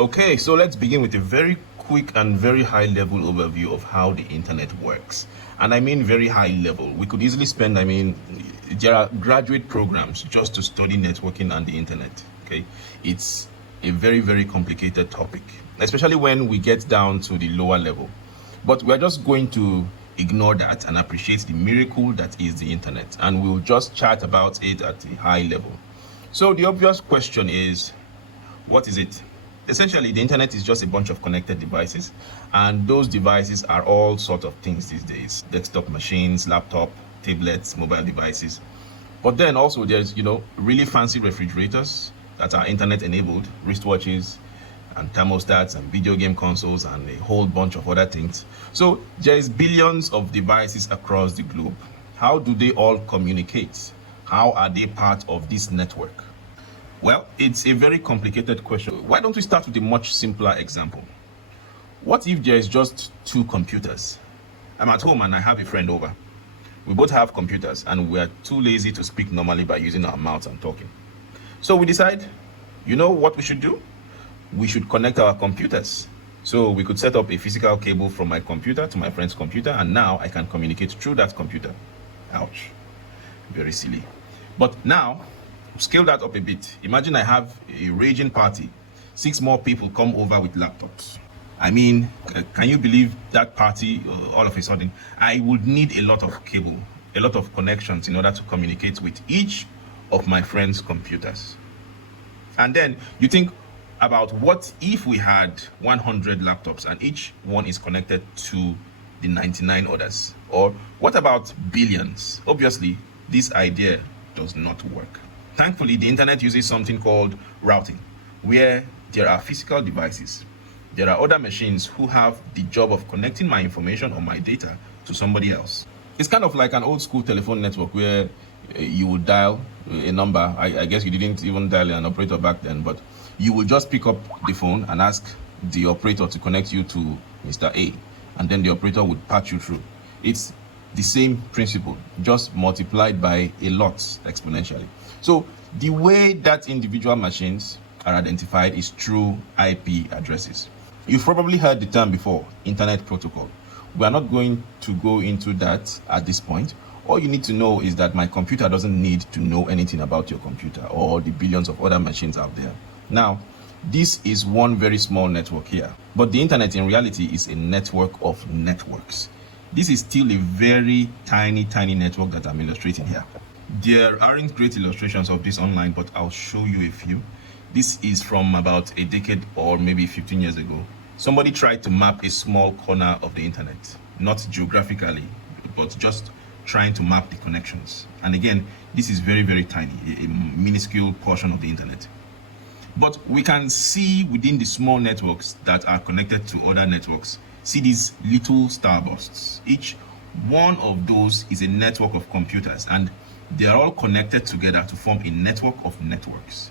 Okay, so let's begin with a very quick and very high level overview of how the internet works. And I mean very high level. We could easily spend, there are graduate programs just to study networking and the internet. Okay, it's a very, very complicated topic, especially when we get down to the lower level. But we're just going to ignore that and appreciate the miracle that is the internet. And we'll just chat about it at a high level. So the obvious question is, what is it? Essentially, the internet is just a bunch of connected devices, and those devices are all sort of things these days: desktop machines, laptop, tablets, mobile devices. But then also there's, really fancy refrigerators that are internet enabled, wristwatches and thermostats and video game consoles and a whole bunch of other things. So there is billions of devices across the globe. How do they all communicate? How are they part of this network? Well, it's a very complicated question. Why don't we start with a much simpler example? What if there is just two computers? I'm at home and I have a friend over. We both have computers and we are too lazy to speak normally by using our mouths and talking. So we decide, you know what we should do? We should connect our computers. So we could set up a physical cable from my computer to my friend's computer, and now I can communicate through that computer. Ouch. Very silly. But now, scale that up a bit. Imagine I have a raging party. 6 more people come over with laptops. Can you believe that party all of a sudden? I would need a lot of cable, a lot of connections in order to communicate with each of my friends' computers. And then you think about, what if we had 100 laptops and each one is connected to the 99 others? Or what about billions? Obviously, this idea does not work. Thankfully, the internet uses something called routing, where there are physical devices. There are other machines who have the job of connecting my information or my data to somebody else. It's kind of like an old school telephone network where you would dial a number. I guess you didn't even dial an operator back then, but you will just pick up the phone and ask the operator to connect you to Mr. A, and then the operator would patch you through. It's the same principle, just multiplied by a lot exponentially. So the way that individual machines are identified is through IP addresses. You've probably heard the term before, Internet Protocol. We are not going to go into that at this point. All you need to know is that my computer doesn't need to know anything about your computer or the billions of other machines out there. Now, this is one very small network here, but the internet in reality is a network of networks. This is still a very tiny network that I'm illustrating here. There aren't great illustrations of this online, but I'll show you a few. This is from about a decade or maybe 15 years ago. Somebody tried to map a small corner of the internet, not geographically, but just trying to map the connections. And again, this is very tiny, a minuscule portion of the internet. But we can see within the small networks that are connected to other networks, see these little starbursts. Each one of those is a network of computers, and they are all connected together to form a network of networks.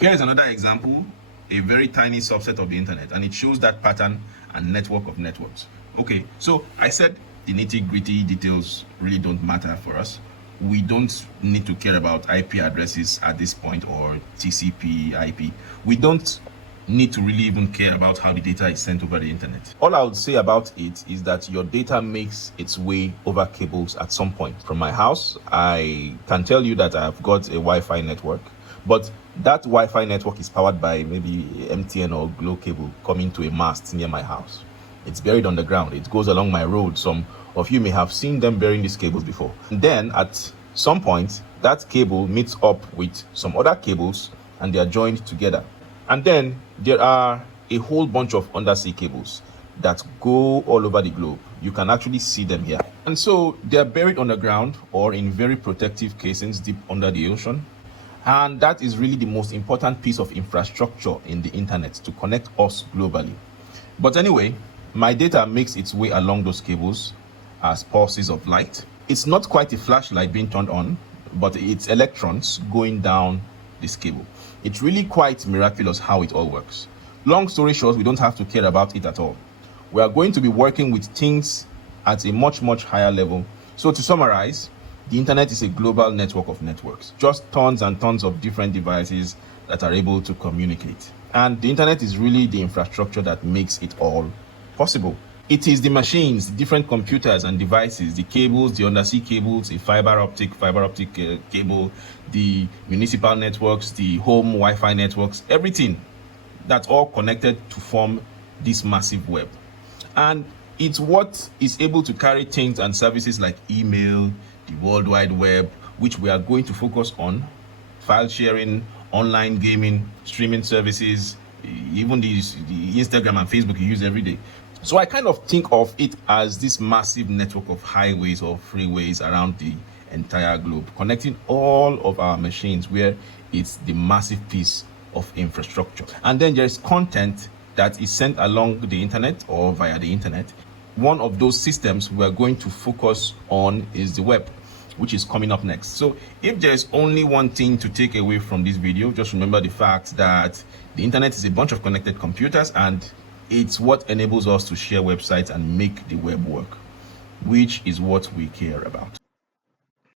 Here is another example, a very tiny subset of the internet, and it shows that pattern and network of networks. Okay, so I said the nitty-gritty details really don't matter for us. We don't need to care about IP addresses at this point, or TCP, IP. We don't need to really even care about how the data is sent over the internet. All I would say about it is that your data makes its way over cables at some point. From my house, I can tell you that I've got a Wi-Fi network, but that Wi-Fi network is powered by maybe MTN or Glo cable coming to a mast near my house. It's buried on the ground. It goes along my road. Some of you may have seen them burying these cables before. And then at some point, that cable meets up with some other cables and they are joined together. And then there are a whole bunch of undersea cables that go all over the globe. You can actually see them here. And so they're buried underground or in very protective casings deep under the ocean. And that is really the most important piece of infrastructure in the internet to connect us globally. But anyway, my data makes its way along those cables as pulses of light. It's not quite a flashlight being turned on, but it's electrons going down this cable. It's really quite miraculous how it all works. Long story short, we don't have to care about it at all. We are going to be working with things at a much higher level. So to summarize, the internet is a global network of networks, just tons and tons of different devices that are able to communicate. And the internet is really the infrastructure that makes it all possible. It is the machines, the different computers and devices, the cables, the undersea cables, the fiber optic cable, the municipal networks, the home Wi-Fi networks, everything that's all connected to form this massive web. And it's what is able to carry things and services like email, the World Wide Web, which we are going to focus on, file sharing, online gaming, streaming services, even the Instagram and Facebook you use every day. So I kind of think of it as this massive network of highways or freeways around the entire globe, connecting all of our machines, where it's the massive piece of infrastructure. And then there's content that is sent along the internet or via the internet. One of those systems we're going to focus on is the web, which is coming up next. So if there's only one thing to take away from this video, just remember the fact that the internet is a bunch of connected computers, and it's what enables us to share websites and make the web work, which is what we care about.